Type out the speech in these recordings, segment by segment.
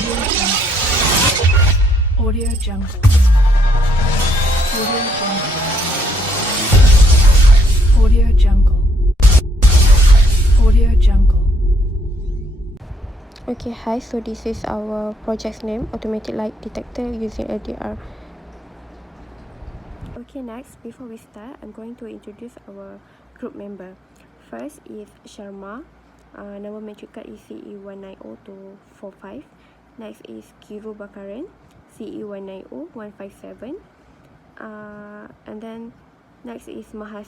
Audio Jungle. Audio Jungle. Audio Jungle. Audio Jungle. Okay, hi, so this is our project's name, automatic light detector using LDR. Okay, next, before we start, I'm going to introduce our group member. First is Sharma. Nama matric card is CE190245. Next is Kiru Bakaran, CE190157. And then next is Mahas,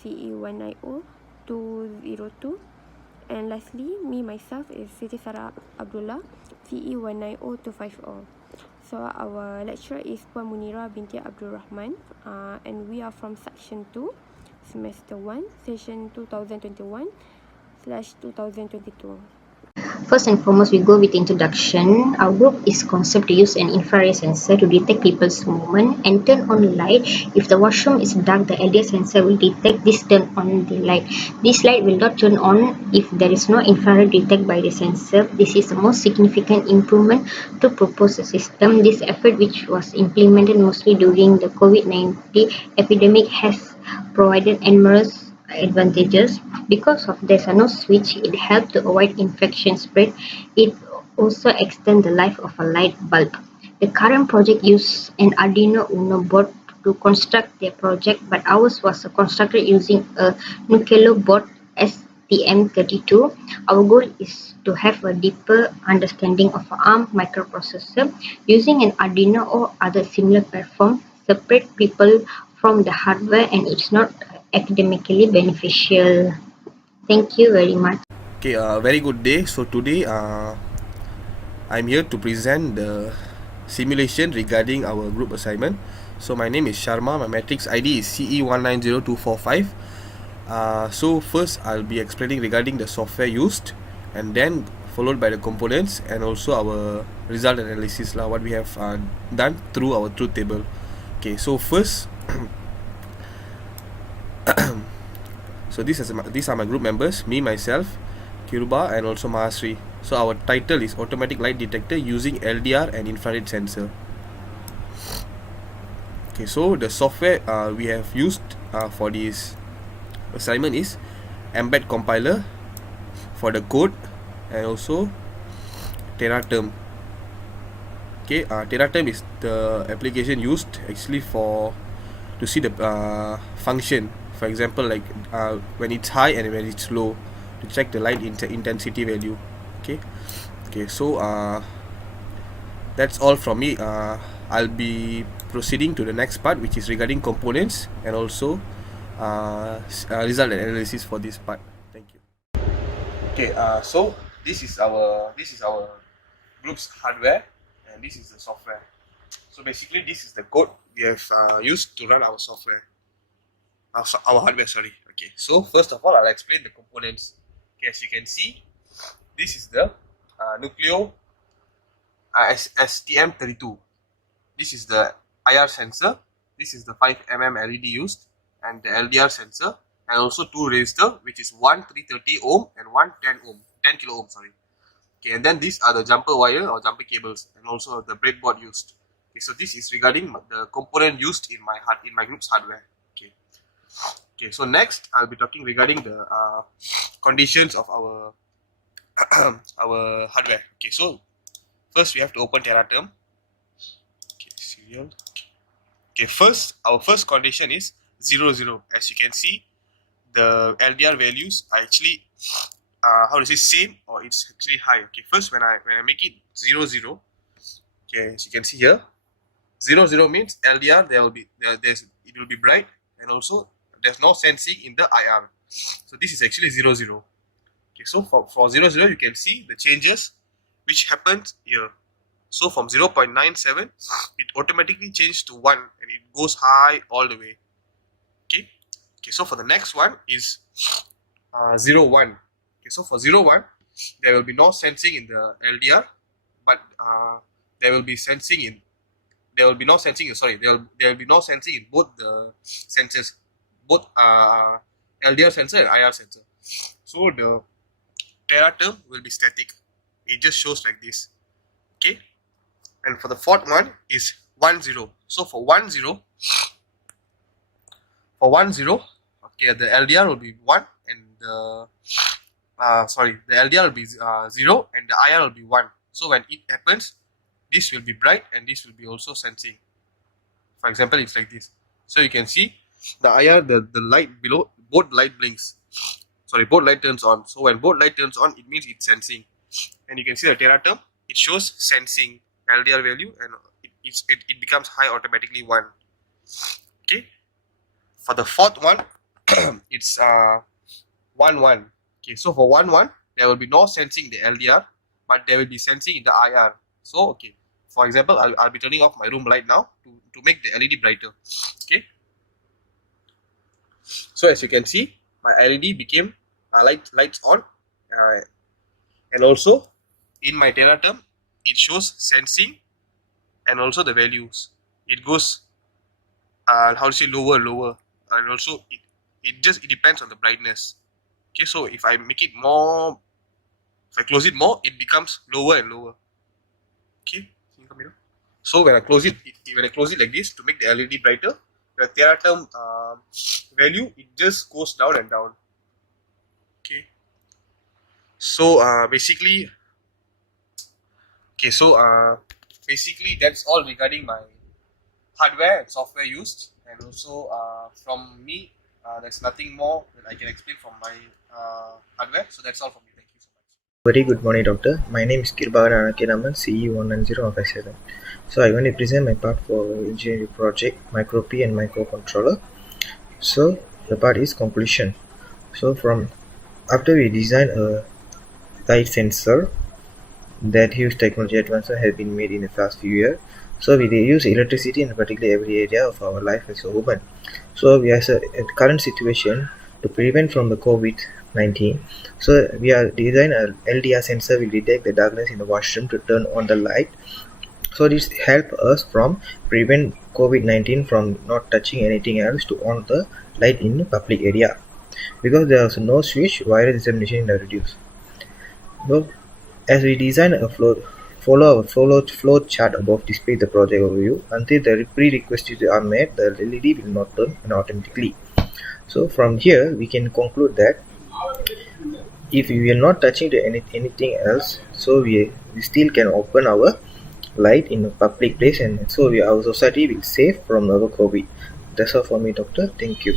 CE190202. And lastly, myself is Siti Sarah Abdullah, CE190250. So our lecturer is Puan Munira binti Abdul Rahman, and we are from section 2, semester 1, session 2021/2022. First and foremost, we go with introduction. Our group is conceived to use an infrared sensor to detect people's movement and turn on light. If the washroom is dark, the LDR sensor will detect this turn on the light. This light will not turn on if there is no infrared detected by the sensor. This is the most significant improvement to propose a system. This effort, which was implemented mostly during the COVID-19 epidemic, has provided enormous advantages. Because of there's no switch, it helps to avoid infection spread. It also extends the life of a light bulb. The current project uses an Arduino Uno board to construct their project, but ours was constructed using a Nucleo board STM32. Our goal is to have a deeper understanding of ARM microprocessor. Using an Arduino or other similar platform separate people from the hardware, and it's not academically beneficial. Thank you very much. Okay, very good day. So today I'm here to present the simulation regarding our group assignment. So my name is Sharma, my matrix ID is CE190245. So first I'll be explaining regarding the software used, and then followed by the components and also our result analysis what we have done through our truth table. Okay, so first so these are my group members, me, myself, Kiruba, and also Mahasri. So our title is automatic light detector using LDR and infrared sensor. Okay, so the software we have used for this assignment is embed compiler for the code, and also Teraterm. Okay, Teraterm is the application used actually to see the function. For example, like when it's high and when it's low, to check the light intensity value. Okay, so that's all from me. I'll be proceeding to the next part, which is regarding components and also result analysis for this part. Thank you. Okay, so this is our group's hardware, and this is the software. So basically, this is the code we have used to run our software. Our hardware, sorry. Okay, so first of all, I'll explain the components. Okay, as you can see, this is the Nucleo STM32. This is the IR sensor. This is the 5mm LED used, and the LDR sensor, and also two resistor, which is one 330 ohm and one 10 kilo ohm. Sorry. Okay, and then these are the jumper wire or jumper cables, and also the breadboard used. Okay, so this is regarding the component used in my group's hardware. Okay, so next I'll be talking regarding the conditions of our our hardware. Okay, so first we have to open Teraterm. Okay, serial. Okay, our first condition is 0, 0. As you can see, the LDR values are actually same, or it's actually high. Okay, first when I make it 0, 0. Okay, as you can see here, 0, 0 means LDR it will be bright, and also there's no sensing in the IR. So this is actually 0, 0. Okay, so for 0, 0, you can see the changes which happened here. So from 0.97, it automatically changed to 1, and it goes high all the way. Okay, so for the next one is 0, 1. Okay, so for 0, 1, there will be no sensing in the LDR, but there will be no sensing in both the sensors, both LDR sensor and IR sensor. So the Teraterm will be static. it just shows like this. Okay, and for the fourth one is 1 0. So for 1 0, okay, the LDR will be 1 and the the LDR will be 0 and the IR will be 1. So when it happens, this will be bright and this will be also sensing. For example, it's like this. So you can see the IR, the light below, both light blinks. Sorry, both light turns on. So when both light turns on, it means it's sensing. And you can see the Tera term, it shows sensing LDR value, and it becomes high automatically 1. Okay. For the fourth one, it's 1 1. Okay, so for 1 1, there will be no sensing the LDR, but there will be sensing in the IR. So okay, for example, I'll be turning off my room light now to make the LED brighter. Okay. So as you can see, my LED became lights on, and also in my Tera term, it shows sensing and also the values. It goes lower, and also it depends on the brightness. Okay, so if I make it more, if I close it more, it becomes lower and lower. Okay, so when I close it like this to make the LED brighter, the Tera term value, it just goes down and down. Okay, so basically that's all regarding my hardware and software used, and also from me, there's nothing more that I can explain from my hardware. So that's all from me. Thank you so much. Very good morning, doctor. My name is Kirbhagan Anakiraman, CE19057. So I'm going to present my part for engineering project micro-P and microcontroller. So the part is conclusion. So after we design a light sensor, that huge technology advancement has been made in the past few years. So we use electricity in particularly every area of our life as a human. So we have a current situation to prevent from the COVID-19. So we are design a LDR sensor will detect the darkness in the washroom to turn on the light. So this help us from prevent COVID-19 from not touching anything else to on the light in the public area. Because there is no switch, virus dissemination is reduced. So as we design a follow our flow chart above display the project overview. Until the prerequisites are met, the LED will not turn on automatically. So from here we can conclude that if we are not touching anything else, so we still can open our light in a public place, and so our society will safe from our COVID. That's all for me, doctor. Thank you.